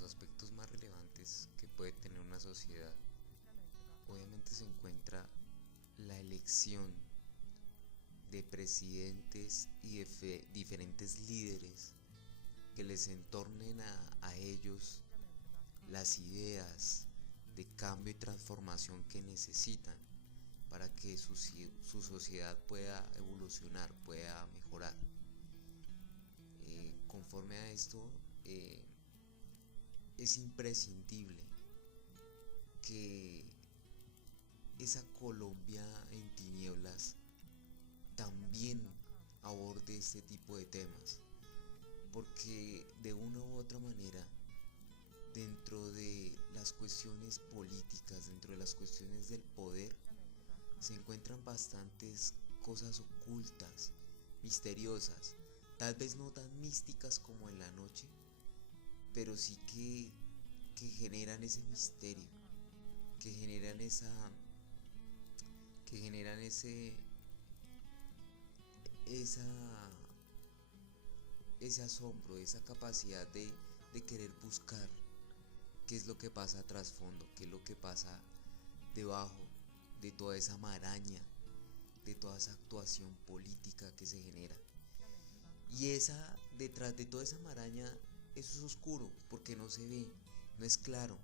los aspectos más relevantes que puede tener una sociedad, obviamente se encuentra la elección de presidentes y de diferentes líderes que les entornen a ellos las ideas de cambio y transformación que necesitan para que su sociedad pueda evolucionar, pueda mejorar. Conforme a esto, es imprescindible que esa Colombia en tinieblas también aborde este tipo de temas, porque de una u otra manera, dentro de las cuestiones políticas, dentro de las cuestiones del poder, se encuentran bastantes cosas ocultas, misteriosas, tal vez no tan místicas como en la noche, pero sí que generan ese misterio, que generan que generan esa, ese asombro, esa capacidad de querer buscar qué es lo que pasa trasfondo, qué es lo que pasa debajo de toda esa maraña, de toda esa actuación política que se genera. Y detrás de toda esa maraña, eso es oscuro, porque no se ve, no es claro.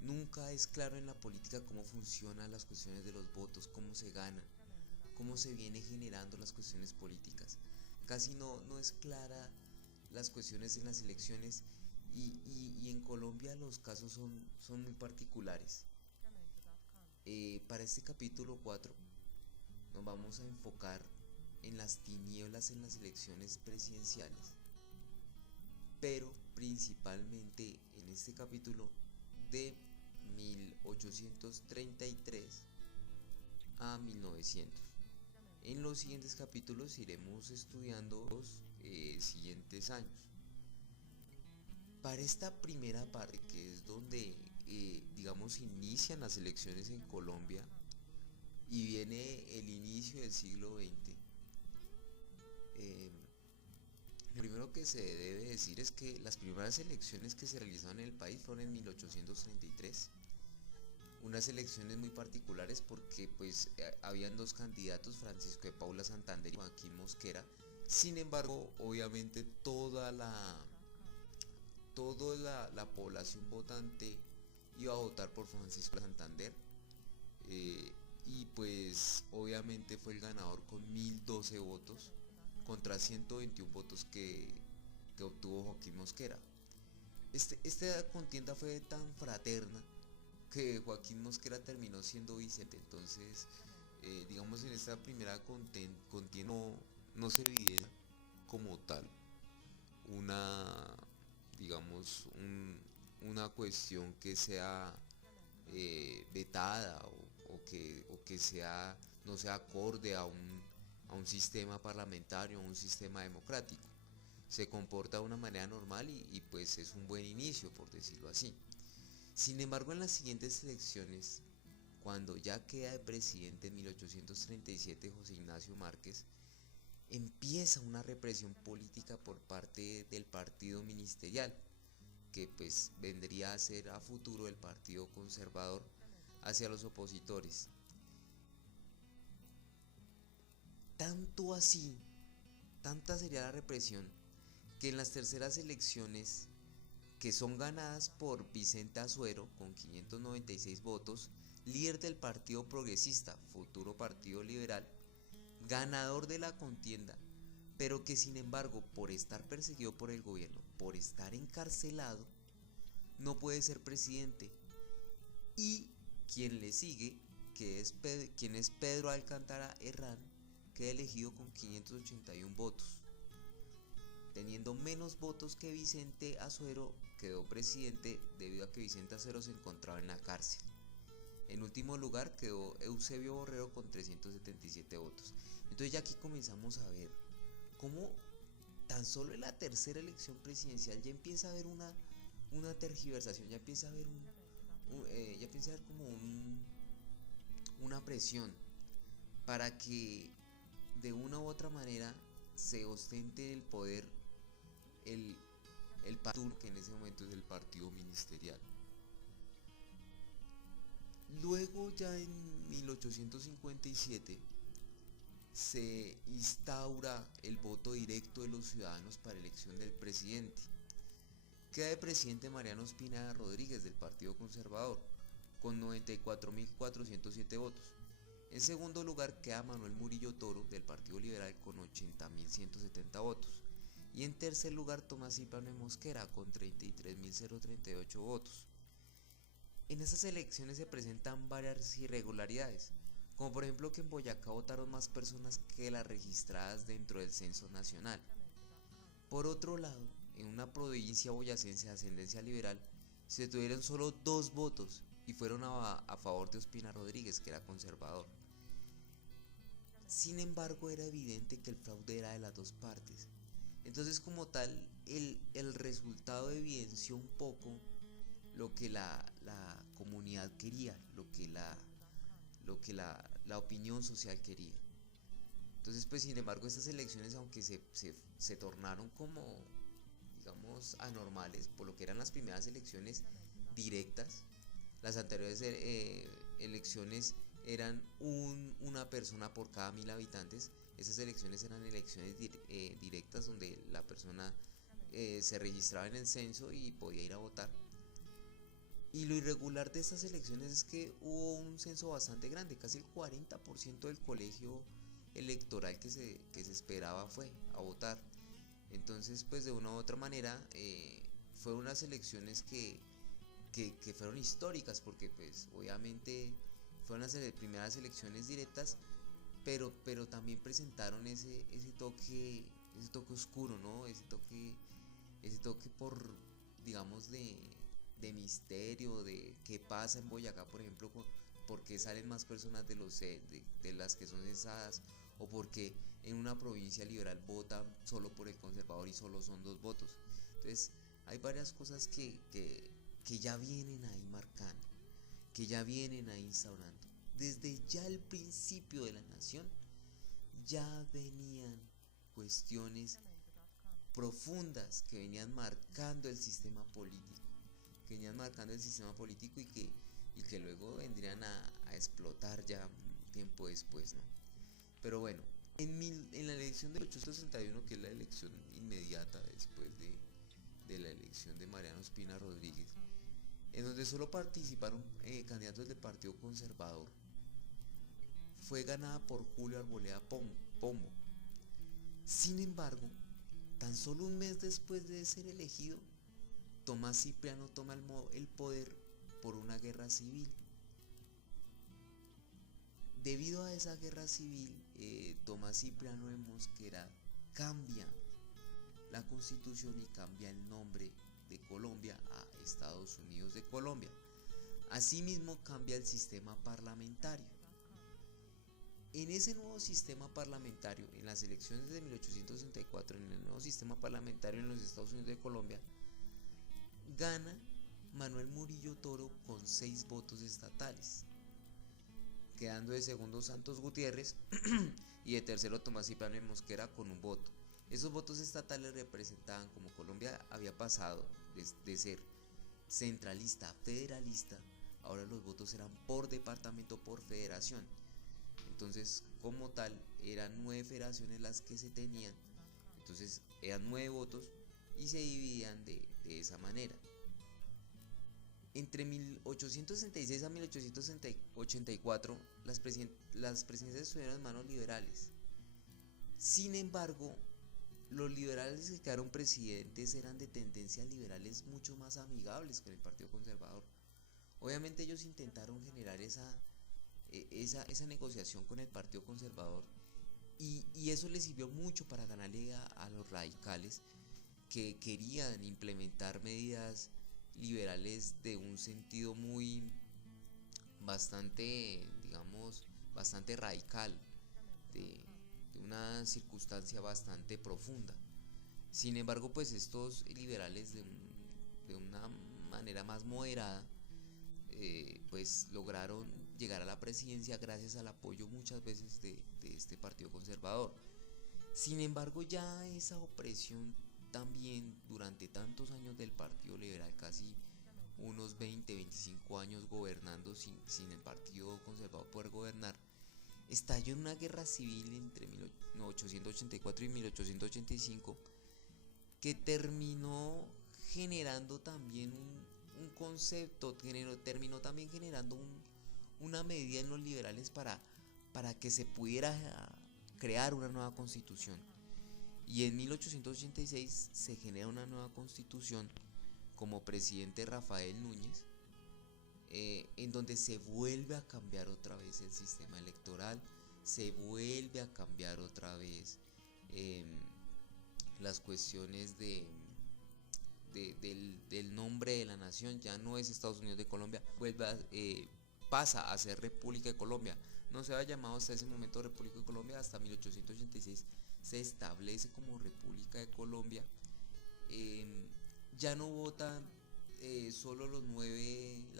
Nunca es claro en la política cómo funcionan las cuestiones de los votos, cómo se ganan, cómo se viene generando las cuestiones políticas. Casi no es clara las cuestiones en las elecciones y en Colombia los casos son muy particulares. Para este capítulo 4 nos vamos a enfocar en las tinieblas en las elecciones presidenciales, pero principalmente en este capítulo de 1833 a 1900. En los siguientes capítulos iremos estudiando los siguientes años. Para esta primera parte, que es donde digamos inician las elecciones en Colombia y viene el inicio del siglo XX, lo primero que se debe decir es que las primeras elecciones que se realizaron en el país fueron en 1833. Unas elecciones muy particulares porque pues habían dos candidatos, Francisco de Paula Santander y Joaquín Mosquera. Sin embargo, obviamente toda la población votante iba a votar por Francisco de Santander, y pues obviamente fue el ganador con 1012 votos contra 121 votos que obtuvo Joaquín Mosquera. Esta contienda fue tan fraterna que Joaquín Mosquera terminó siendo vicepresidente. Entonces, digamos, en esta primera contienda no se evidencia como tal una, digamos, una cuestión que sea vetada o que no sea acorde a un sistema parlamentario, a un sistema democrático. Se comporta de una manera normal y pues es un buen inicio, por decirlo así. Sin embargo, en las siguientes elecciones, cuando ya queda de presidente en 1837 José Ignacio Márquez, empieza una represión política por parte del partido ministerial, que pues vendría a ser a futuro el partido conservador, hacia los opositores. Tanto así, tanta sería la represión, que en las terceras elecciones, que son ganadas por Vicente Azuero con 596 votos, líder del Partido Progresista, futuro Partido Liberal, ganador de la contienda, pero que sin embargo por estar perseguido por el gobierno, por estar encarcelado, no puede ser presidente. Y quien le sigue, quien es Pedro Alcántara Herrán, queda elegido con 581 votos. Teniendo menos votos que Vicente Azuero, quedó presidente debido a que Vicente Azuero se encontraba en la cárcel. En último lugar quedó Eusebio Borrero con 377 votos. Entonces ya aquí comenzamos a ver cómo tan solo en la tercera elección presidencial ya empieza a haber una tergiversación, ya empieza a haber como una presión para que de una u otra manera se ostente el poder el partido que en ese momento es el partido ministerial. Luego ya en 1857 se instaura el voto directo de los ciudadanos para elección del presidente. Queda de presidente Mariano Ospina Rodríguez del Partido Conservador, con 94.407 votos. En segundo lugar queda Manuel Murillo Toro del Partido Liberal con 80.170 votos. Y en tercer lugar Tomás Cipriano Mosquera con 33.038 votos. En estas elecciones se presentan varias irregularidades, como por ejemplo que en Boyacá votaron más personas que las registradas dentro del censo nacional. Por otro lado, en una provincia boyacense de ascendencia liberal, se tuvieron solo 2 votos y fueron a favor de Ospina Rodríguez, que era conservador. Sin embargo, era evidente que el fraude era de las dos partes. Entonces, como tal, el resultado evidenció un poco lo que la comunidad quería, lo que la opinión social quería. Entonces, pues sin embargo, estas elecciones, aunque se tornaron como, digamos, anormales, por lo que eran las primeras elecciones directas, las anteriores elecciones eran una persona por cada 1000 habitantes. Esas elecciones eran elecciones directas donde la persona se registraba en el censo y podía ir a votar. Y lo irregular de estas elecciones es que hubo un censo bastante grande, casi el 40% del colegio electoral que se esperaba fue a votar. Entonces, pues de una u otra manera, fueron unas elecciones que fueron históricas, porque pues obviamente fueron las primeras elecciones directas, pero también presentaron ese toque oscuro, ¿no? Ese toque por, digamos, de misterio, de qué pasa en Boyacá, por ejemplo, por qué salen más personas de las que son censadas, o porque en una provincia liberal votan solo por el conservador y solo son 2 votos. Entonces hay varias cosas que ya vienen ahí marcando, que ya vienen ahí instaurando. Desde ya el principio de la nación ya venían cuestiones profundas que venían marcando el sistema político, y que luego vendrían a explotar ya un tiempo después, ¿no? Pero bueno, en la elección de 1861, que es la elección inmediata después de la elección de Mariano Ospina Rodríguez, en donde solo participaron candidatos del Partido Conservador, fue ganada por Julio Arboleda Pombo. Sin embargo, tan solo un mes después de ser elegido, Tomás Cipriano toma el poder por una guerra civil. Debido a esa guerra civil, Tomás Cipriano de Mosquera cambia la constitución y cambia el nombre de Colombia a Estados Unidos de Colombia. Asimismo, cambia el sistema parlamentario. En ese nuevo sistema parlamentario, en las elecciones de 1864, en el nuevo sistema parlamentario en los Estados Unidos de Colombia, gana Manuel Murillo Toro con 6 votos estatales, quedando de segundo Santos Gutiérrez y de tercero Tomás Cipriano de Mosquera con un voto. Esos votos estatales representaban, como Colombia había pasado de ser centralista a federalista, ahora los votos eran por departamento, por federación. Entonces, como tal, eran 9 federaciones las que se tenían, entonces eran 9 votos y se dividían de esa manera. Entre 1866 a 1884, las presidencias estuvieron en manos liberales. Sin embargo, los liberales que quedaron presidentes eran de tendencias liberales mucho más amigables con el Partido Conservador. Obviamente ellos intentaron generar esa negociación con el Partido Conservador, y eso les sirvió mucho para ganarle a los radicales, que querían implementar medidas liberales de un sentido bastante radical, de una circunstancia bastante profunda. Sin embargo, pues estos liberales de una manera más moderada, pues lograron llegar a la presidencia gracias al apoyo muchas veces de este Partido Conservador. Sin embargo, ya esa opresión también durante tantos años del Partido Liberal, casi unos 20, 25 años gobernando sin el Partido Conservador poder gobernar, estalló en una guerra civil entre 1884 y 1885 que terminó generando también un concepto, terminó también generando una medida en los liberales para que se pudiera crear una nueva constitución. Y en 1886 se genera una nueva constitución como presidente Rafael Núñez, en donde se vuelve a cambiar otra vez el sistema electoral, se vuelve a cambiar otra vez las cuestiones del nombre de la nación. Ya no es Estados Unidos de Colombia, pasa a ser República de Colombia. No se había llamado hasta ese momento República de Colombia, hasta 1886 se establece como República de Colombia. Ya no votan solo las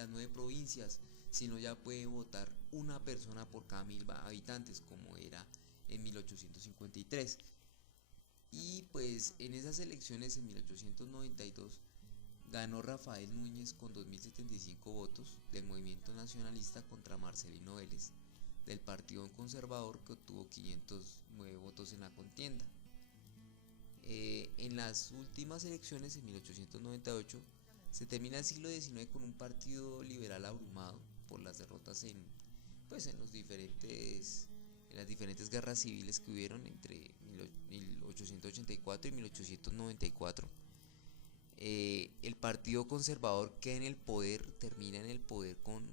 9 provincias, sino ya puede votar una persona por cada 1000 habitantes, como era en 1853. Y pues en esas elecciones en 1892 ganó Rafael Núñez con 2075 votos del movimiento nacionalista contra Marcelino Vélez del Partido Conservador, que obtuvo 509 votos en la contienda. En las últimas elecciones en 1898 se termina el siglo XIX con un partido liberal abrumado por las derrotas en las diferentes guerras civiles que hubieron entre 1884 y 1894. El Partido Conservador queda en el poder, termina en el poder con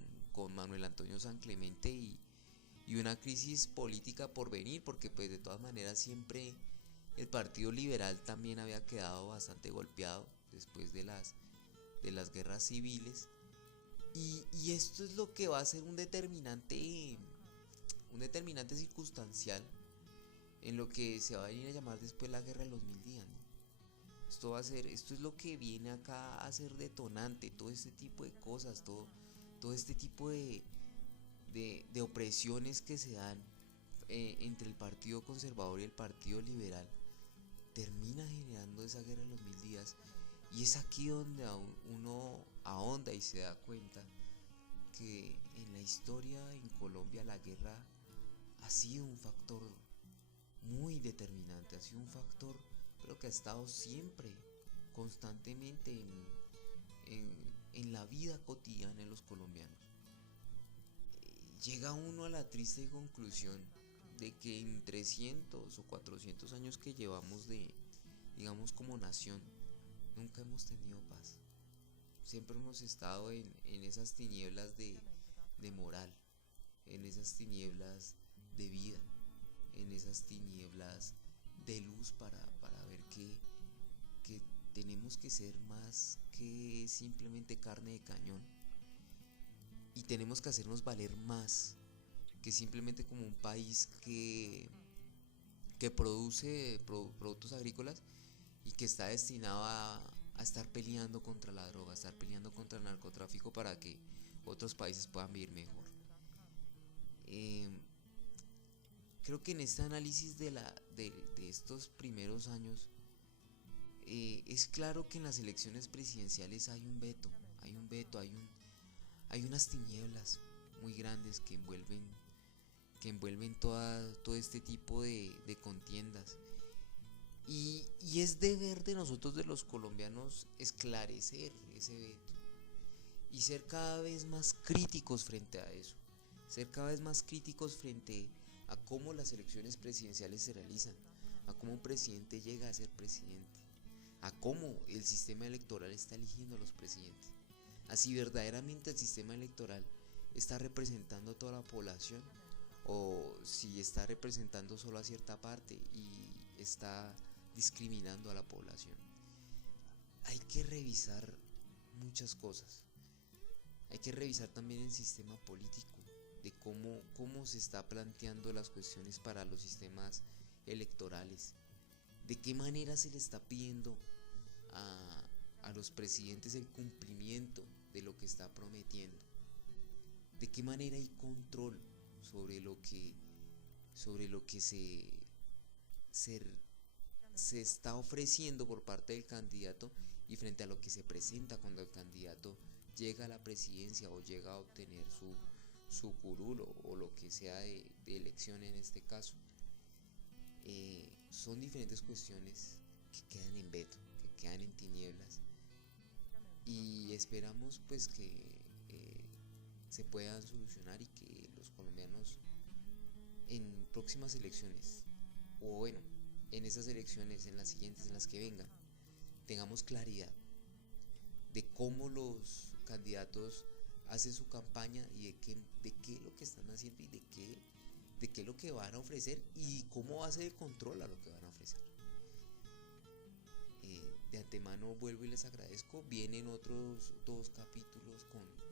Manuel Antonio San Clemente y una crisis política por venir, porque pues de todas maneras siempre el Partido Liberal también había quedado bastante golpeado después de las guerras civiles, y esto es lo que va a ser un determinante circunstancial en lo que se va a venir a llamar después la Guerra de los 1000 días, ¿no? Esto es lo que viene acá a ser detonante, todo este tipo de cosas, todo este tipo de opresiones que se dan entre el Partido Conservador y el Partido Liberal, termina generando esa Guerra de los 1000 días. Y es aquí donde uno ahonda y se da cuenta que en la historia en Colombia la guerra ha sido un factor muy determinante, ha sido un factor, pero que ha estado siempre, constantemente en la vida cotidiana de los colombianos. Llega uno a la triste conclusión de que en 300 o 400 años que llevamos digamos como nación, nunca hemos tenido paz. Siempre hemos estado en esas tinieblas de moral, en esas tinieblas de vida, en esas tinieblas de luz para ver que tenemos que ser más que simplemente carne de cañón, y tenemos que hacernos valer más que simplemente como un país que produce productos agrícolas y que está destinado a estar peleando contra la droga, a estar peleando contra el narcotráfico para que otros países puedan vivir mejor. Creo que en este análisis de estos primeros años, es claro que en las elecciones presidenciales hay un veto, hay unas tinieblas muy grandes que envuelven todo este tipo de contiendas. Y es deber de nosotros, de los colombianos, esclarecer ese veto y ser cada vez más críticos frente a eso, ser cada vez más críticos frente a cómo las elecciones presidenciales se realizan, a cómo un presidente llega a ser presidente, a cómo el sistema electoral está eligiendo a los presidentes, a si verdaderamente el sistema electoral está representando a toda la población o si está representando solo a cierta parte y está discriminando a la población. Hay que revisar muchas cosas. Hay que revisar también el sistema político, de cómo se está planteando las cuestiones para los sistemas electorales, de qué manera se le está pidiendo a los presidentes el cumplimiento de lo que está prometiendo, de qué manera hay control sobre lo que se se está ofreciendo por parte del candidato y frente a lo que se presenta cuando el candidato llega a la presidencia o llega a obtener su curul o lo que sea de elección en este caso. Son diferentes cuestiones que quedan en veto, que quedan en tinieblas, y esperamos pues que se puedan solucionar y que los colombianos en próximas elecciones, o bueno, en esas elecciones, en las siguientes, en las que vengan, tengamos claridad de cómo los candidatos hacen su campaña y de qué es lo que están haciendo y de qué es lo que van a ofrecer y cómo va a ser el control a lo que van a ofrecer. De antemano vuelvo y les agradezco. Vienen otros 2 capítulos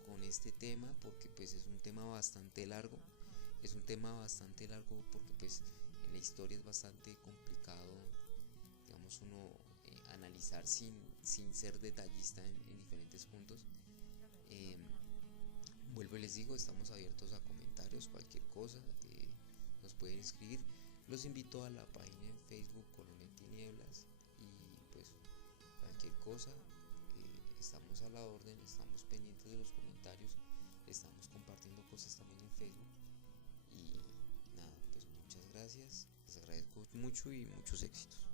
con este tema, porque pues es un tema bastante largo. Es un tema bastante largo porque pues en la historia es bastante complicado, digamos, uno analizar sin ser detallista en diferentes puntos. Eh, Vuelvo y les digo, estamos abiertos a comentarios, cualquier cosa, nos pueden escribir. Los invito a la página en Facebook Colombia en Tinieblas, y pues cualquier cosa, estamos a la orden, estamos pendientes de los comentarios, estamos compartiendo cosas también en Facebook. Y nada, pues muchas gracias, les agradezco mucho y muchos éxitos.